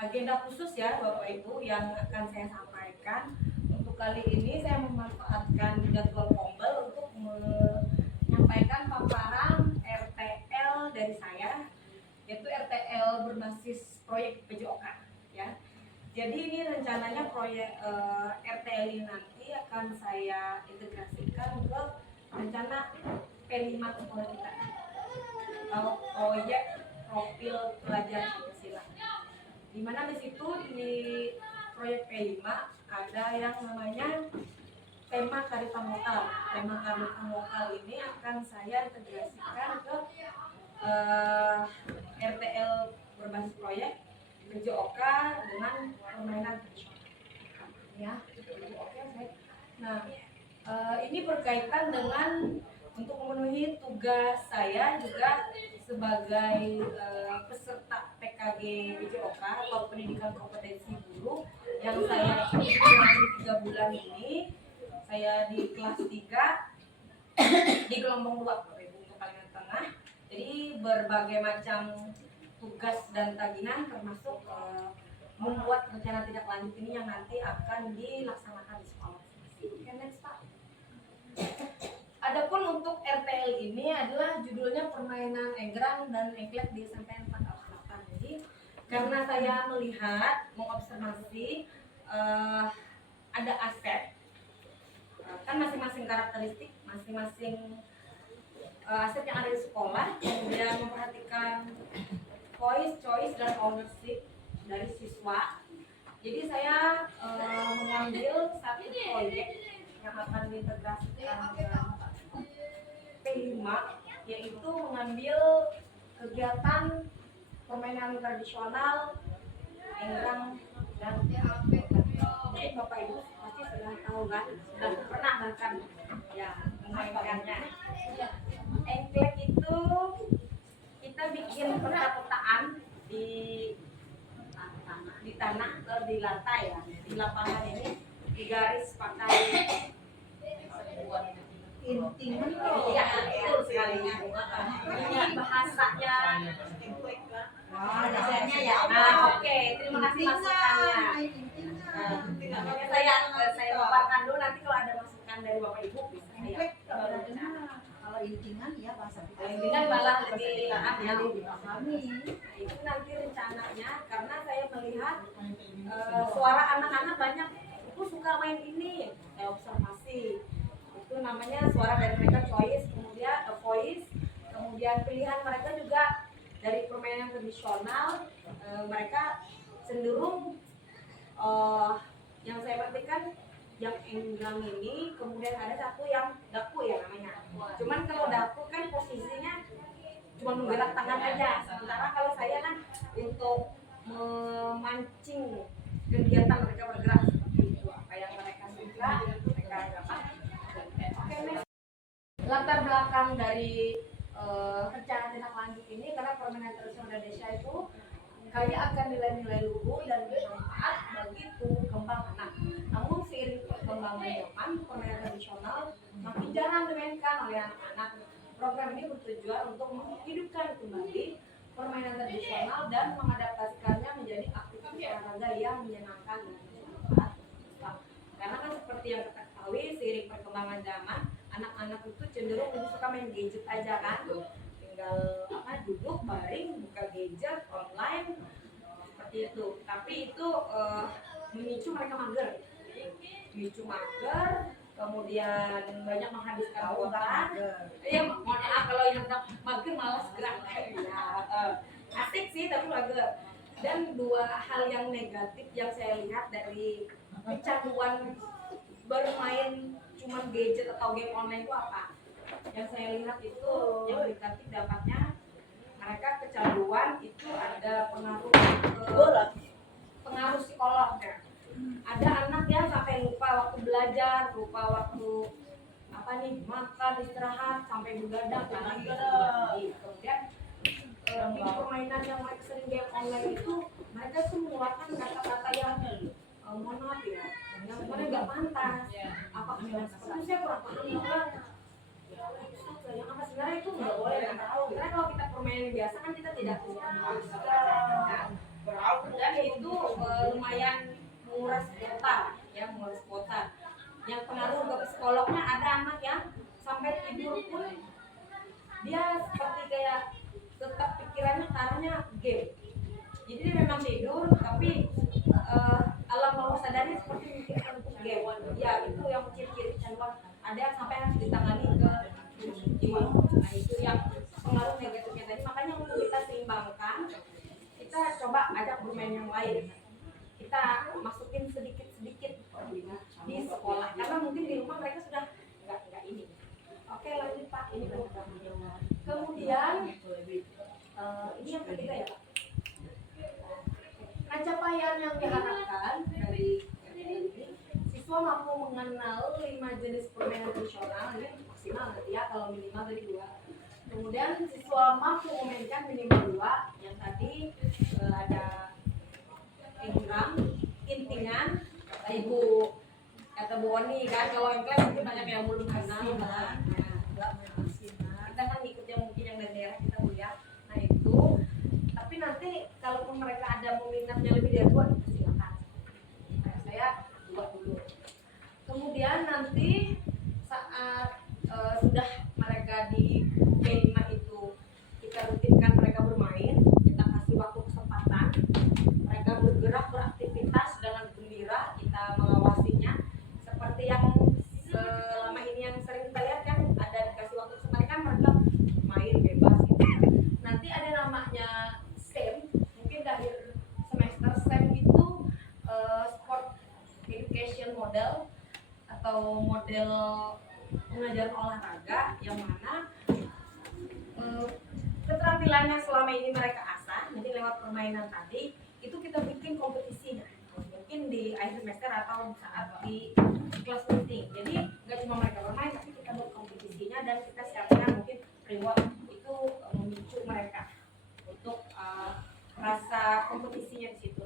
agenda khusus ya Bapak Ibu yang akan saya sampaikan. Untuk kali ini saya memanfaatkan jadwal Pombel untuk menyampaikan paparan RTL dari saya, yaitu RTL berbasis proyek PJOK ya. Jadi ini rencananya proyek RTL ini nanti akan saya integrasikan ke rencana P5 sekolah kita, atau proyek profil pelajar Pancasila. Di mana di situ di proyek P5 ada yang namanya tema kearifan lokal. Tema kearifan lokal ini akan saya integrasikan ke RTL berbasis proyek PJOK dengan permainan tradisional. Ya, oke. Nah, ini berkaitan dengan untuk memenuhi tugas saya juga sebagai peserta PKG PJOK atau pendidikan kompetensi guru yang saya ikuti 3 bulan ini. Saya di kelas 3 di gelombang 2 untuk Kalimantan Tengah. Jadi berbagai macam tugas dan tagihan termasuk membuat rencana tindak lanjut ini yang nanti akan dilaksanakan di sekolah. Oke, next Pak. Adapun untuk RTL ini adalah judulnya permainan egrang dan engklek di SMP 4 kelas 8. Jadi karena saya melihat, mengobservasi ada aset, kan masing-masing karakteristik, masing-masing aset yang ada di sekolah, kemudian memperhatikan voice, choice, dan ownership dari siswa. Jadi saya mengambil satu proyek yang akan diintegrasikan dengan P5, yaitu mengambil kegiatan permainan tradisional, enggrang, dan jadi Bapak Ibu pasti sudah tahu kan, sudah pernah bahkan ya memainkannya. Engklek itu kita bikin peta-petaan di tanah atau di lantai ya, di lapangan ini digaris pakai intingan. Ya, betul sekali. Ini bahasanya. Bahasanya ya. Nah, oke, terima kasih masukannya. Saya paparkan dulu, nanti kalau ada masukan dari Bapak Ibu bisa ya. Kalau intingan ya bahasa kita. Intingan malah lebih dipahami. Itu nanti rencananya karena saya melihat suara anak-anak banyak itu suka main ini. Saya observasi. Itu namanya suara dari mereka choice, kemudian voice, kemudian pilihan mereka juga dari permainan tradisional. Mereka cenderung yang saya perhatikan yang enggang ini, kemudian ada satu yang daku ya namanya. Cuman kalau daku kan posisinya cuma menggerak tangan aja, sementara kalau saya kan untuk memancing kegiatan mereka bergerak seperti itu, apa yang mereka suka, mereka dapat. Oke, next. Latar belakang dari rencana tindak lanjut ini karena permainan tradisional Indonesia itu kaya akan nilai-nilai luhur dan bermanfaat bagi tumbuh kembang anak. Namun seiring perkembangan zaman, permainan tradisional makin jarang dimainkan oleh anak-anak. Program ini bertujuan untuk menghidupkan kembali permainan tradisional dan mengadaptasikannya menjadi aktivitas olahraga yang menyenangkan dan bermanfaat. Karena kan seperti yang kita ketahui, seiring perkembangan zaman, anak-anak itu cenderung lebih suka main gadget aja kan. Tinggal duduk baring buka gadget online seperti itu, tapi itu memicu mereka mager, kemudian banyak menghabiskan kuota. Iya, mohon maaf kalau yang mager malas gerak ya, asik sih tapi mager. Dan dua hal yang negatif yang saya lihat dari kecanduan bermain cuman gadget atau game online itu apa? Yang saya lihat itu yang negatif dapatnya mereka kecanduan itu ada pengaruh psikolog ya. Ada anak yang sampai lupa waktu belajar, lupa waktu makan, istirahat, sampai begadang karena kemudian di permainan yang mereka sering game online itu mereka tuh mengeluarkan kata-kata yang mohon maaf ya, yang mana nggak pantas. Apakah yang seperti saya kurang paham juga. Yang apa sebenarnya itu nggak boleh kan? Karena kalau kita permainan biasa kan kita tidak tahu dan itu mulai kita masukin sedikit-sedikit di sekolah, karena mungkin di rumah mereka sudah nggak ini. Oke, lanjut Pak, ini program. Kemudian ini yang ketiga ya Pak. Nah, capaian yang diharapkan dari ini, siswa mampu mengenal 5 jenis permainan tradisional, ini maksimal nanti ya, kalau minimal dari 2. Kemudian siswa mampu memainkan minimal 2, yang tadi ada inggram, intingan, kata Bu Oni kan, kalau yang kelas mungkin banyak yang belum kenal kan. Kita kan ikut yang mungkin yang dari daerah kita Bu ya. Nah itu, tapi nanti kalaupun mereka ada peminatnya lebih dari 2, silakan. Saya buat dulu. Kemudian nanti saat sudah mereka di B5 itu, kita rutinkan mereka bermain, kita kasih waktu kesempatan mereka bergerak beraktivitas dengan gembira, kita mengawasinya seperti yang selama ini yang sering kita lihat kan, ada dikasih waktu kesempatan kan mereka main bebas gitu. Nanti ada namanya SEM, mungkin di akhir semester. SEM itu sport education model atau model pengajaran olahraga, yang mana keterampilannya selama ini mereka asah, nanti lewat permainan tadi itu kita bikin kompetisinya, mungkin di akhir semester atau saat di kelas meeting. Jadi nggak cuma mereka bermain, tapi kita buat kompetisinya dan kita siapkan mungkin reward itu memicu mereka untuk rasa kompetisinya di situ.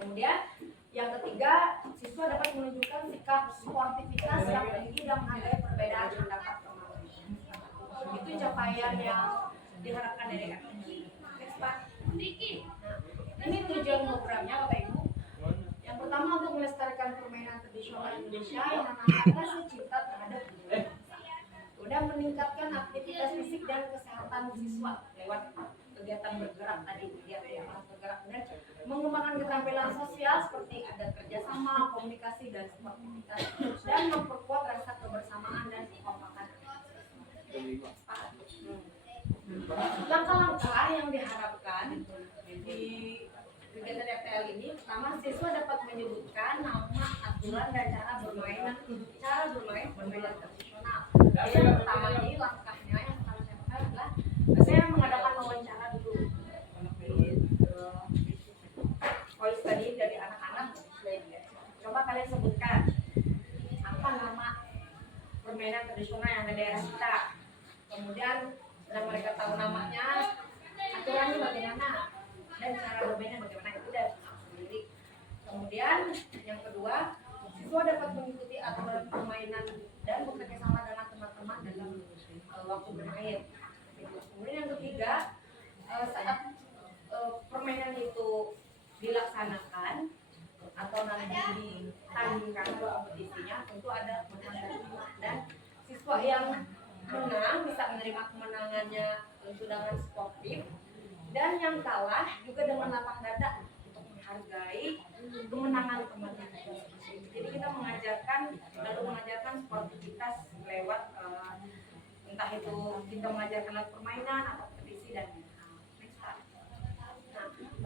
Kemudian yang ketiga, siswa dapat menunjukkan sikap sportivitas yang tinggi dan menghargai perbedaan pendapat teman. Itu capaian yang diharapkan dari kami. Next Pak. Nah, ini tujuan programnya Bapak Ibu. Yang pertama untuk melestarikan permainan tradisional Indonesia yang menanamkan cinta terhadap budaya. Kemudian meningkatkan aktivitas fisik dan kesehatan siswa lewat kegiatan bergerak tadi, kegiatan bergerak, dan mengembangkan keterampilan sosial seperti ada kerjasama, komunikasi, dan sportivitas, dan memperkuat rasa kebersamaan dan kekompakan. Langkah-langkah yang diharapkan di kegiatan FTL ini, pertama siswa dapat menyebutkan nama, aturan, dan cara bermain permainan tradisional. Jadi yang pertama ini langkahnya yang pertama saya lakukan adalah saya mengadakan wawancara dulu. Voice tadi dari anak-anak, coba kalian sebutkan apa nama permainan tradisional yang ada di daerah kita. Kemudian setelah mereka tahu namanya, aturannya bagaimana, dan cara bermainnya bagaimana, itu dari sendiri. Kemudian yang kedua, siswa dapat mengikuti aturan permainan dan bekerja sama dengan teman-teman dalam waktu bermain. Kemudian yang ketiga, saat permainan itu dilaksanakan atau nanti ditandingkan kompetisinya, tentu ada menang dan siswa yang menang bisa menerima kemenangannya tentu dengan sportif, dan yang kalah juga dengan lapang dada untuk menghargai kemenangan teman-teman. Jadi kita mengajarkan sportivitas lewat entah itu kita mengajarkan lewat permainan atau kompetisi dan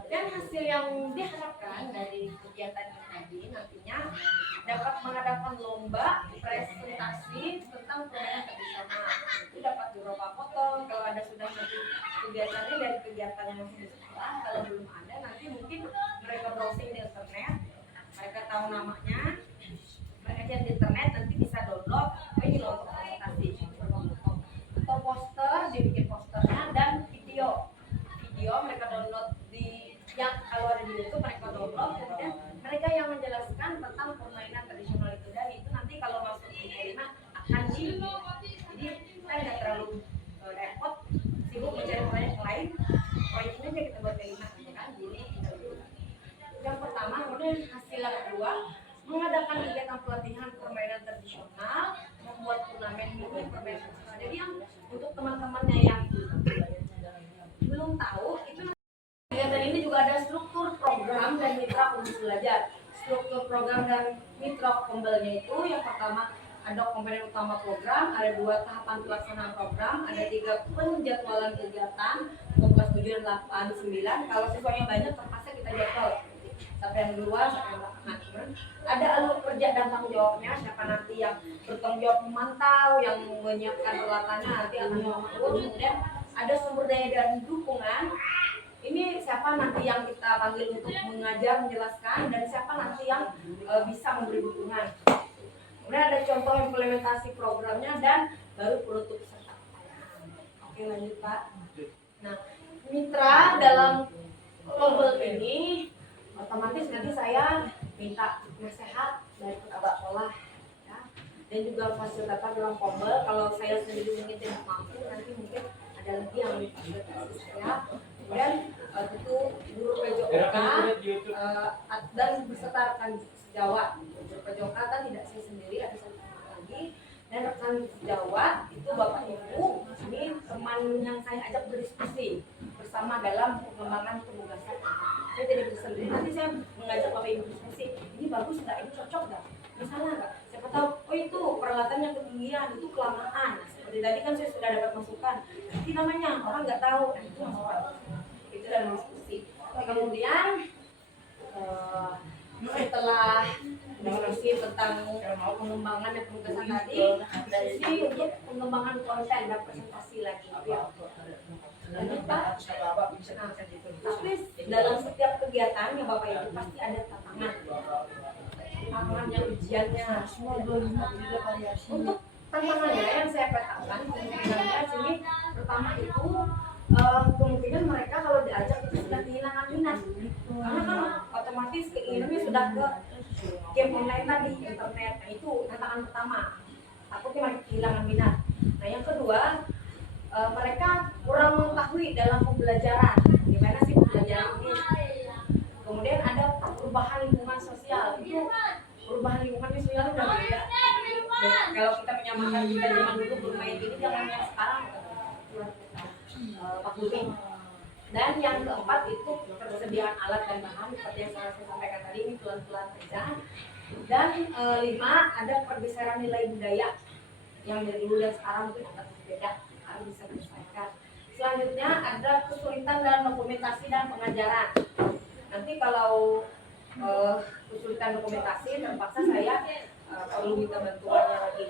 dan hasil yang diharapkan dari kegiatan ini tadi nantinya dapat mengadakan lomba presentasi tentang permainan tradisional. Itu dapat berupa foto kalau ada sudah nanti kegiatannya dari kegiatan yang masih di sekolah. Kalau belum ada, nanti mungkin mereka browsing di internet, mereka tahu namanya, mereka cari di internet, nanti bisa download. Ini loh untuk presentasi atau poster, dibikin posternya, dan video mereka download di yang kalau ada di YouTube mereka download, kemudian mereka yang menjelaskan tentang permainan tradisional itu, dan itu nanti kalau masuk di Elina akan jadi kita nggak terlalu repot sibuk mencari proyek lain, proyek ini aja kita buat Elina kan. Jadi yang pertama, kemudian hasil yang kedua, mengadakan kegiatan pelatihan permainan tradisional, membuat turnamen mini permainan tradisional. Jadi yang untuk teman-temannya yang belum tahu, itu kegiatan ini juga ada struktur program dan mitra khusus belajar. Struktur program dan mitra pembelnya itu yang pertama ada komponen utama program, ada 2 tahapan pelaksanaan program, ada 3 penjadwalan kegiatan untuk kelas 7 dan 8, 9. Kalau siswanya banyak terpaksa kita jadwal sampai yang duluan, sampai yang belakangan. Ada alur kerja dan tanggung jawabnya, siapa nanti yang bertanggung jawab memantau, yang menyiapkan peralatannya nanti akan mengatur. Kemudian ada sumber daya dan dukungan. Ini siapa nanti yang kita panggil untuk mengajar, menjelaskan, dan siapa nanti yang bisa memberi dukungan. Kemudian ada contoh implementasi programnya dan baru penutup serta pertanyaan. Oke, lanjut Pak. Nah, mitra dalam lomba ini otomatis nanti saya minta nasihat dari kepala sekolah, ya, dan juga fasilitator dalam Kombel. Kalau saya sendiri mungkin tidak mampu, nanti mungkin ada lagi yang memfasilitasi saya. Kemudian tentu guru PJOK dan beserta rekan sejawat. Guru PJOK kan tidak saya sendiri, ada satu lagi, dan rekan sejawat itu Bapak Ibu. Ini teman yang saya ajak berdiskusi bersama dalam pengembangan penugasan. Saya tidak bisa sendiri, nanti saya mengajak Bapak Ibu diskusi, ini bagus nggak, ini cocok nggak, ini salah nggak. Siapa tahu, oh itu peralatan yang ketinggian, itu kelamaan. Seperti tadi kan saya sudah dapat masukan, ini namanya orang nggak tahu, nah, itu masukan. Itu dalam diskusi. Kemudian setelah diskusi tentang pengembangan dan penugasan tadi, diskusi untuk pengembangan konten dan presentasi lagi. Lanjut Pak. Nah, tapi dalam setiap kegiatan ya Bapak Ibu pasti ada tantangan. Tantangan yang ujiannya semua juga variasi. Untuk tantangannya yang saya petakan kemungkinannya sini pertama itu kemungkinan mereka kalau diajak itu sudah kehilangan minat, karena kan otomatis keinginannya sudah ke game online tadi, internet. Nah, itu tantangan pertama, takutnya mereka kehilangan minat. Nah, yang kedua, mereka kurang mengetahui dalam pembelajaran gimana sih pembelajaran ini. Kemudian ada perubahan lingkungan sosial, itu perubahan lingkungan sosial udah beda. Kalau kita menyamakan kita zaman dulu bermain ini jangan yang sekarang Pak Budi. Dan yang keempat itu ketersediaan alat dan bahan seperti yang saya sampaikan tadi, ini pelan-pelan saja. Dan 5 ada pergeseran nilai budaya yang dari dulu dan sekarang mungkin agak berbeda, harus bisa disesuaikan. Selanjutnya ada kesulitan dalam dokumentasi dan pengajaran. Nanti kalau kesulitan dokumentasi terpaksa saya perlu minta bantuannya lagi.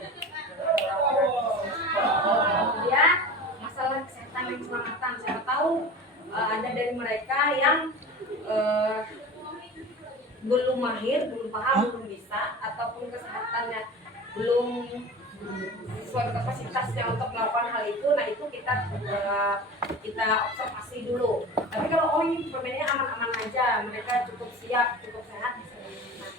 Kemudian masalah kesehatan dan keselamatan, saya tahu ada dari mereka yang belum mahir, belum paham, belum bisa, ataupun kesehatannya belum sesuai kapasitasnya untuk melakukan hal itu. Nah, itu kita observasi dulu. Tapi kalau ini permainannya aman-aman aja, mereka cukup siap, cukup sehat, bisa digunakan.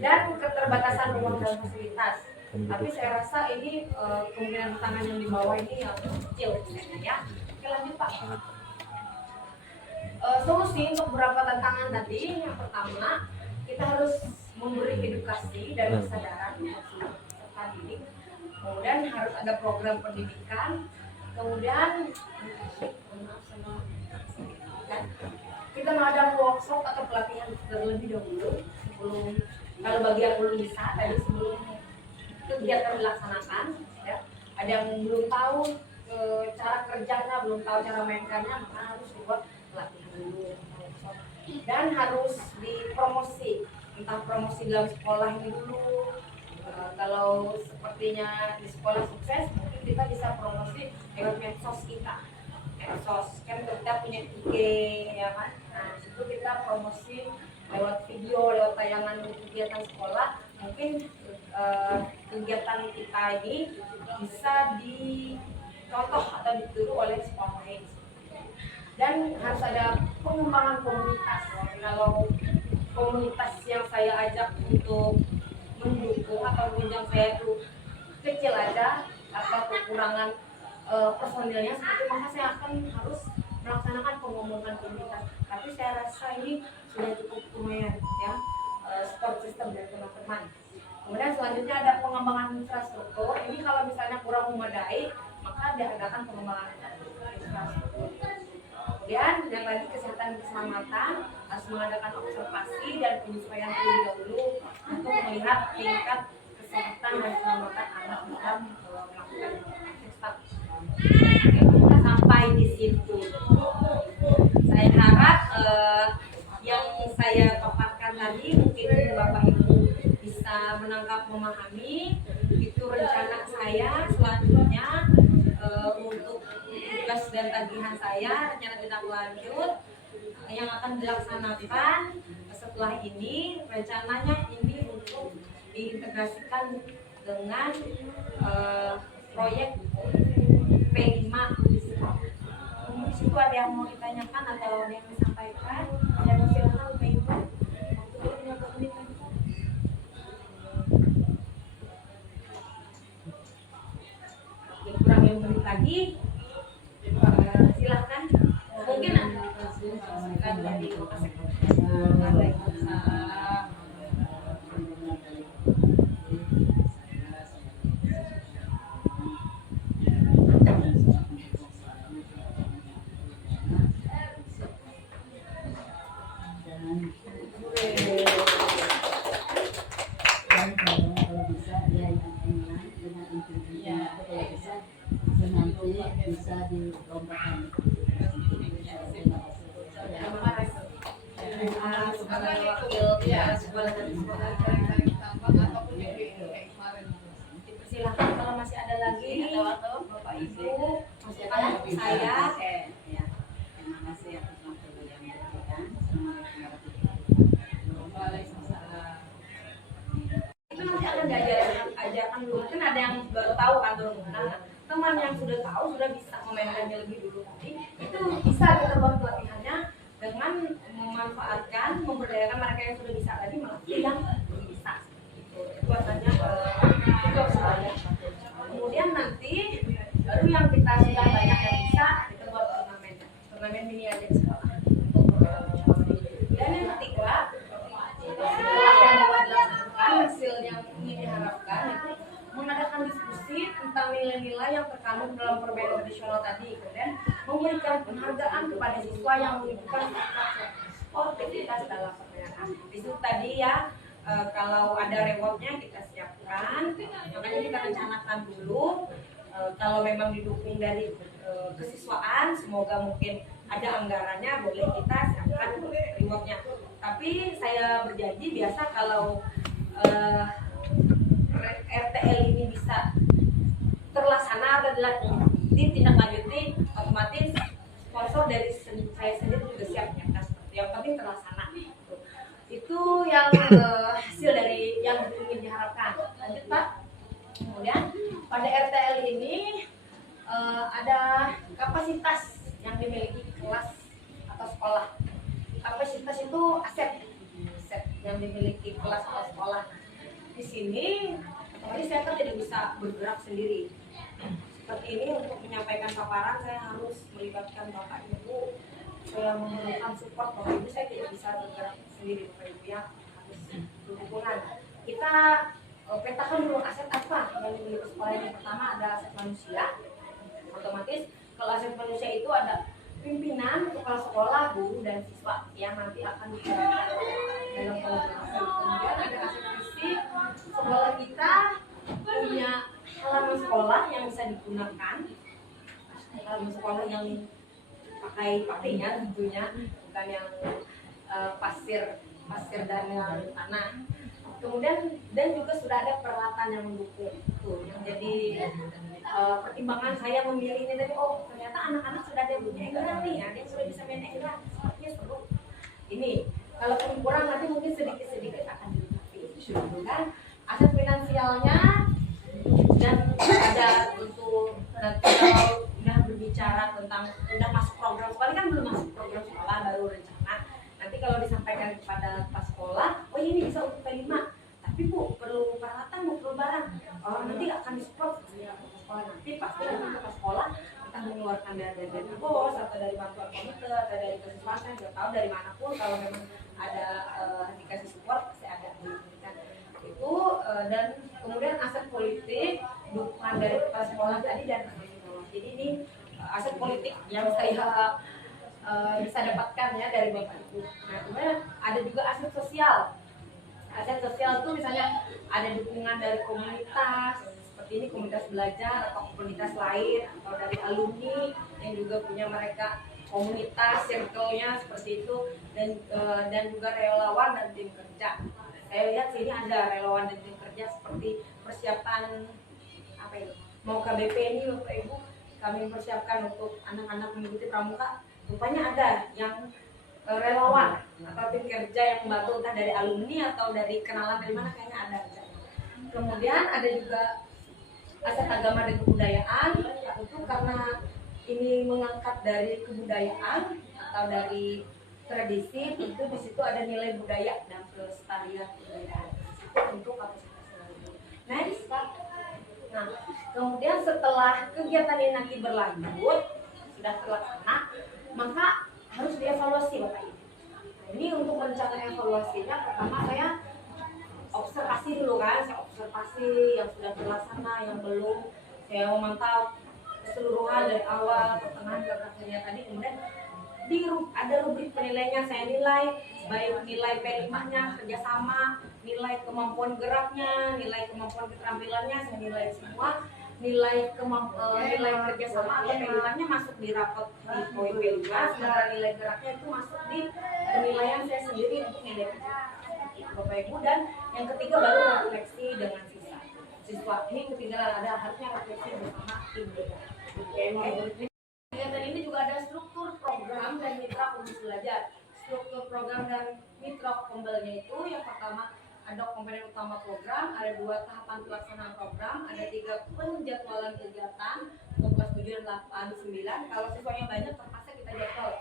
Dan keterbatasan ruang dan fasilitas. Tapi saya rasa ini kemungkinan tantangan yang di bawah ini yang kecil, ya. Oke, lanjut Pak. Solusi untuk beberapa tantangan tadi, yang pertama kita harus memberi edukasi dan kesadaran serta didik. Kemudian harus ada program pendidikan. Kemudian kita mengadakan workshop atau pelatihan terlebih dahulu sebelum, kalau bagi yang belum bisa tadi sebelum kegiatan dilaksanakan, ya. Ada yang belum tahu cara kerjanya, belum tahu cara mainkannya, maka harus dibuat pelatihan dulu. Dan harus dipromosi, entah promosi dalam sekolah ini dulu. Kalau sepertinya di sekolah sukses, mungkin kita bisa promosi lewat medsos kita. Medsos kan kita punya IG, ya kan. Nah, situ kita promosi lewat video, lewat tayangan kegiatan sekolah. Mungkin kegiatan kita ini bisa dicontoh atau ditiru oleh sekolah lain. Dan harus ada pengembangan komunitas. Kalau komunitas yang saya ajak untuk mendukung atau menunjang saya itu kecil aja atau kekurangan personilnya seperti, maka saya akan harus melaksanakan pengembangan komunitas. Tapi saya rasa ini sudah cukup lumayan, ya, support system dari teman-teman. Kemudian selanjutnya ada pengembangan infrastruktur. Ini kalau misalnya kurang memadai, maka diadakan pengembangan infrastruktur. Kemudian yang tadi kesehatan dan keselamatan, harus mengadakan observasi dan penyesuaian terlebih dahulu untuk melihat tingkat kesehatan dan keselamatan anak dalam melakukan investasi. Sampai di situ. Saya harap yang saya paparkan tadi mungkin Bapak Ibu bisa menangkap, memahami. Itu rencana saya selanjutnya untuk tugas dan tagihan saya, rencana tindak lanjut yang akan dilaksanakan setelah ini. Rencananya ini untuk diintegrasikan dengan proyek P5. Di situ ada yang mau ditanyakan atau ada yang disampaikan? Ada yang silakan Pak Ibu. Waktu 50 menit lagi. Kurang 5 menit lagi. Silakan. Mungkin silakan dari Dan kalau bisa ya yang online dengan intinya kalau bisa nanti bisa dilombakan. Silakan kalau masih ada lagi Bapak Ibu masukan saya. Ya, terima kasih atas waktu yang diberikan. Waalaikumsalam. Itu nanti akan diajarkan dulu. Kan ada yang baru tahu kan turun mengenal. Teman yang sudah tahu sudah bisa memainkannya lebih dulu tadi. Itu bisa kita buat pelatihannya dengan memanfaatkan, memberdayakan mereka yang sudah bisa tadi melatih yang belum bisa. Itu artinya itu saya. Kemudian nanti baru yang kita sudah banyak yang bisa kita buat turnamen mini aja di sekolah. Dan yang ketiga, setelah yang dilaksanakan, hasil yang ingin diharapkan itu mengadakan diskusi tentang nilai-nilai yang terkandung dalam perbedaan tradisional tadi, kemudian memberikan penghargaan kepada siswa yang menunjukkan sportivitas dalam permainan. Itu tadi ya, kalau ada rewardnya kita siapkan, makanya kita rencanakan dulu. Kalau memang didukung dari kesiswaan, semoga mungkin ada anggarannya, boleh kita siapkan rewardnya. Tapi saya berjanji biasa kalau RTL ini bisa terlaksana dan ditindaklanjuti, otomatis sponsor dari saya sendiri juga siap ya, yang penting terlaksana. Itu yang hasil dari yang ingin diharapkan. Lanjut Pak. Kemudian pada RTL ini ada kapasitas yang dimiliki kelas atau sekolah. Kapasitas itu aset yang dimiliki kelas atau sekolah. Di sini otomatis saya kan tidak bisa bergerak sendiri. Seperti ini untuk menyampaikan paparan saya harus melibatkan Bapak Ibu. Saya memerlukan support Bapak Ibu, saya tidak bisa bergerak sendiri. Bapak Ibu ya harus dukungan. Kita petakan dulu aset apa yang dimiliki sekolah. Yang pertama ada aset manusia. Otomatis kalau aset manusia itu ada pimpinan, kepala sekolah, guru dan siswa yang nanti akan diterapkan dalam kolaborasi. Kemudian ada aset fisik. Sekolah kita punya halaman sekolah yang bisa digunakan, halaman sekolah yang pakainya tentunya, bukan yang pasir dan tanah. Kemudian dan juga sudah ada peralatan yang mendukung itu, yang jadi pertimbangan saya memilih ini tadi. Oh ternyata anak-anak sudah ada yang punya egrang nih, ada yang sudah bisa main egrang, sepertinya seru. Ini kalau kurang nanti mungkin sedikit akan dilengkapi. Kan aset finansialnya dan ada untuk kalau udah berbicara tentang udah masuk program sekolah, kan belum masuk program sekolah, baru rencana. Nanti kalau disampaikan kepada pas sekolah, oh ini bisa untuk P5, tapi Bu perlu peralatan, mau perlu barang, oh nanti akan disupport sekolah. Nanti pasti nanti pas sekolah kita mengeluarkan dari bos atau dari bantuan komite atau dari kesempatan, nggak tahu dari manapun. Kalau memang ada dikasih support pasti ada diberikan itu. Dan kemudian aset politik, dukungan dari kepala sekolah tadi dan aset sekolah. Jadi ini aset politik yang saya bisa dapatkan ya dari Bapak Ibu. Nah, kemudian ada juga aset sosial. Aset sosial itu misalnya ada dukungan dari komunitas seperti ini, komunitas belajar atau komunitas lain, atau dari alumni yang juga punya mereka komunitas circle-nya seperti itu, dan juga relawan dan tim kerja. Saya lihat sini ada relawan dan tim kerja seperti persiapan apa itu, mau KBP ini Bapak Ibu, kami persiapkan untuk anak-anak mengikuti pramuka, rupanya ada yang relawan atau tim kerja yang membantu, entah dari alumni atau dari kenalan dari mana, kayaknya ada. Kemudian ada juga aset agama dan kebudayaan, itu karena ini mengangkat dari kebudayaan atau dari tradisi, tentu di situ ada nilai budaya dan kelestarian kebudayaan. Itu untuk kapasitas lain. Next, Pak. Nah, kemudian setelah kegiatan ini nanti berlanjut, sudah terlaksana, maka harus dievaluasi Bapak Ibu. Nah, ini untuk merencanakan evaluasinya, pertama saya observasi dulu kan, saya observasi yang sudah terlaksana, yang belum, saya memantau keseluruhan dari awal, pertengahan ke akhirnya tadi. Kemudian ada rubrik penilaiannya, saya nilai baik nilai P5-nya, kerjasama, nilai kemampuan geraknya, nilai kemampuan keterampilannya, saya nilai semua. Nilai kerjasama atau P5-nya masuk di rapot di poin P5, sementara nilai geraknya itu masuk di penilaian saya sendiri untuk nilai kerja Bapak Ibu. Dan yang ketiga baru refleksi dengan siswa. Ini ketiga ada harusnya refleksi bersama tim juga. Kegiatan ini juga ada struktur program dan mitra pembeli belajar. Struktur program dan mitra pembelnya itu yang pertama ada komponen utama program, ada 2 tahapan pelaksanaan program, ada 3 penjadwalan kegiatan untuk kelas 7 dan 8, 9. Kalau siswanya banyak terpaksa kita jadwal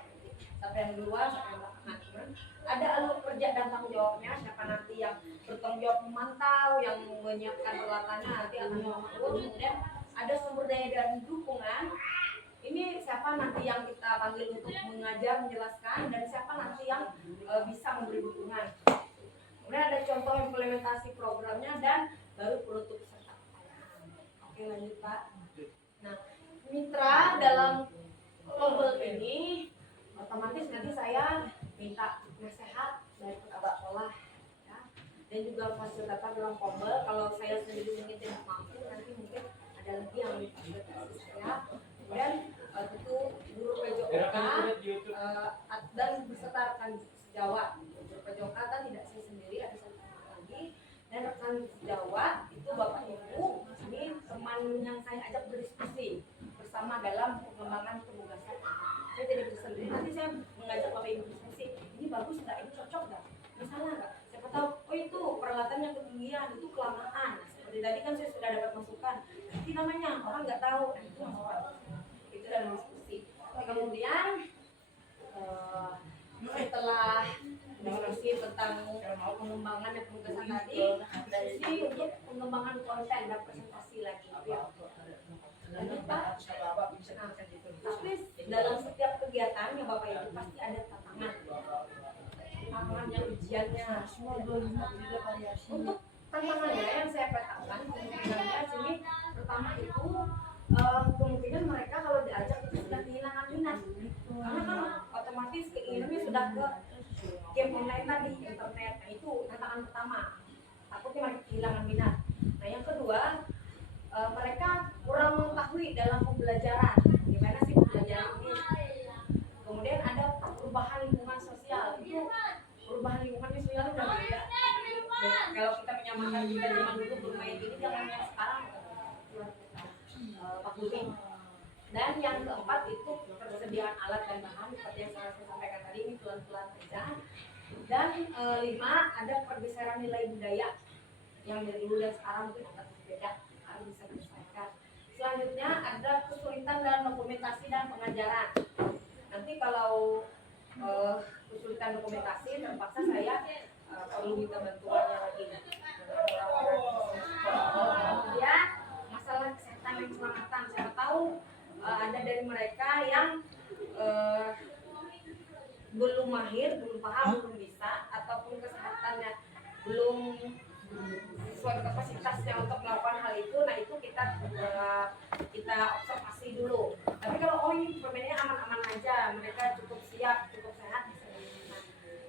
sampai yang duluan sampai yang belakangan. Ada alur kerja dan tanggung jawabnya, siapa nanti yang bertanggung jawab memantau, yang menyiapkan peralatannya nanti akan mengurus. Kemudian ada sumber daya dan dukungan. Ini siapa nanti yang kita panggil untuk mengajar, menjelaskan, dan siapa nanti yang bisa memberi dukungan. Kemudian ada contoh implementasi programnya dan baru penutup serta kekayaan. Oke, lanjut Pak. Nah, mitra dalam Pombel ini otomatis nanti saya minta nasihat dari kepala sekolah ya, dan juga fasilitator dalam Pombel. Kalau saya sendiri mungkin tidak mampu, nanti mungkin ada lagi yang memfasilitasi saya. Kemudian tentu guru PJOK dan beserta rekan sejawat. Guru PJOK kan tidak saya sendiri, ada satu lagi, dan rekan sejawat itu Bapak Ibu, ini teman yang saya ajak berdiskusi bersama dalam pengembangan penugasan. Saya tidak bisa sendiri, nanti saya mengajak Bapak Ibu diskusi, ini bagus nggak, ini cocok nggak, ini salah nggak. Siapa tahu, oh itu peralatannya ketinggian, itu kelamaan. Seperti tadi kan saya sudah dapat masukan, itu namanya orang nggak tahu, nah itu masukan. Itu dalam diskusi. Kemudian setelah diskusi tentang pengembangan dan penugasan tadi, diskusi untuk pengembangan konten dan presentasi lagi. Lanjut Pak. Nah, tapi dalam setiap kegiatan ya Bapak Ibu pasti ada tantangan yang ujiannya. Untuk tantangannya yang saya petakan kemungkinannya sini pertama itu kemungkinan mereka kalau diajak itu sudah kehilangan minat, karena kan otomatis keinginannya sudah ke game online tadi, internet. Nah, itu tantangan pertama, takutnya mereka kehilangan minat. Nah yang kedua, mereka kurang mengetahui dalam pembelajaran gimana sih pembelajaran ini. Kemudian ada perubahan lingkungan sosial, itu perubahan lingkungan sosial udah beda. Kalau kita menyamakan kita zaman dulu bermain ini dengan yang sekarang Pak Budi. Dan yang keempat itu ketersediaan alat dan bahan seperti yang saya sampaikan tadi, ini pelan-pelan saja. Dan 5 ada pergeseran nilai budaya yang dari dulu dan sekarang mungkin akan berbeda, harus bisa disesuaikan. Selanjutnya ada kesulitan dalam dokumentasi dan pengajaran. Nanti kalau kesulitan dokumentasi terpaksa saya perlu minta bantuannya lagi. Kemudian masalah kesehatan dan keselamatan, saya tahu ada dari mereka yang belum mahir, belum paham, belum bisa, ataupun kesehatannya belum sesuai kapasitasnya untuk melakukan hal itu. Nah itu kita observasi dulu. Tapi kalau ini permainannya aman-aman aja, mereka cukup siap, cukup sehat, bisa digunakan.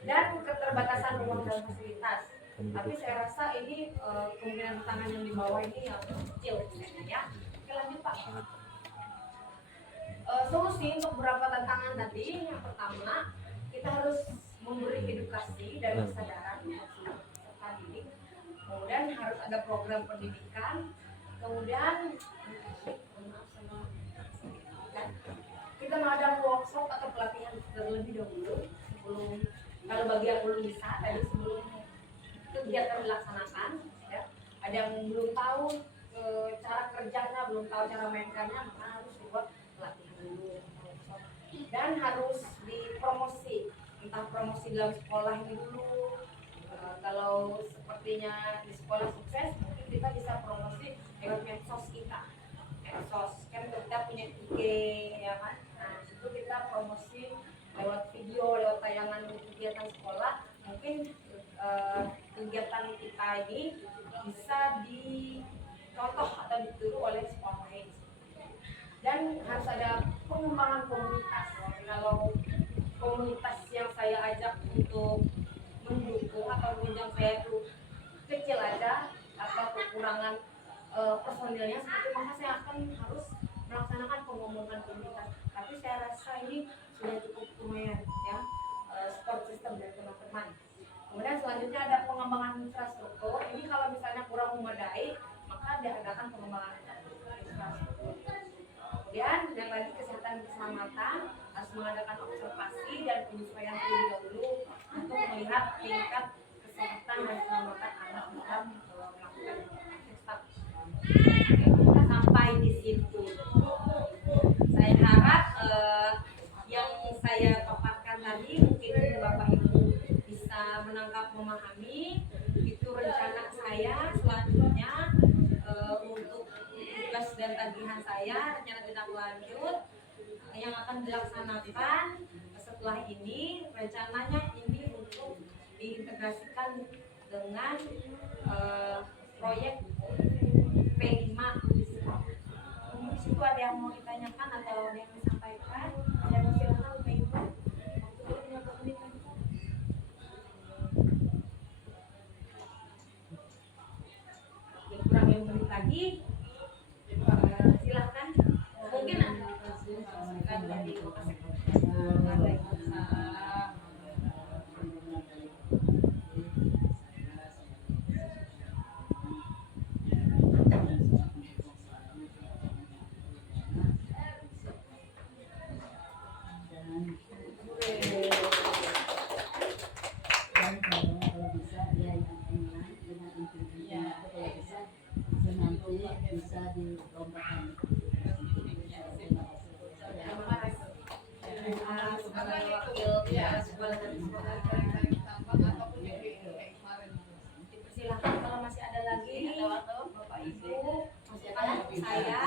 Dan keterbatasan ruang dan fasilitas. Tapi saya rasa ini kemungkinan tantangan yang di bawah ini yang kecil ya. Oke, lanjut Pak. Solusi untuk beberapa tantangan tadi, yang pertama kita harus memberi edukasi dan kesadaran untuk peserta didik. Kemudian harus ada program pendidikan. Kemudian kita mengadakan workshop atau pelatihan terlebih dahulu sebelum, kalau bagi yang belum bisa tadi sebelum kegiatan dilaksanakan ya. Ada yang belum tahu cara kerjanya, belum tahu cara mainkannya, maka harus dibuat pelatihan dulu workshop. Dan harus dipromosi, entah promosi dalam sekolah ini dulu. Kalau sepertinya di sekolah sukses, mungkin kita bisa promosi lewat medsos kita. Medsos kan kita punya IG ya kan. Nah, itu kita promosi lewat video, lewat tayangan kegiatan sekolah. Mungkin kegiatan kita ini bisa dicontoh atau ditiru oleh sekolah lain. Dan harus ada pengembangan komunitas. Kalau komunitas yang saya ajak untuk mendukung atau menunjang saya itu kecil aja atau kekurangan personilnya seperti, maka saya akan harus melaksanakan pengembangan komunitas. Tapi saya rasa ini sudah cukup lumayan ya, support system dari teman-teman. Kemudian selanjutnya ada pengembangan infrastruktur. Ini kalau misalnya kurang memadai, maka diadakan pengembangan infrastruktur. Kemudian yang tadi kesehatan dan keselamatan, harus mengadakan observasi dan penyesuaian terlebih dahulu untuk melihat tingkat kesehatan dan keselamatan anak dalam melakukan staf. Sampai di situ. Saya harap yang saya paparkan tadi mungkin Bapak Ibu bisa menangkap, memahami. Itu rencana saya selanjutnya untuk tugas dan tagihan saya, rencana tindak lanjut yang akan dilaksanakan setelah ini. Rencananya ini untuk diintegrasikan dengan proyek P5. Di situ ada yang mau ditanyakan atau ada yang disampaikan? Ada yang silakan Pak Ibu. Kurang 5 menit lagi. Silahkan. Mungkin ada dari bisa dilombakan. Silakan kalau masih ada lagi Bapak Ibu, saya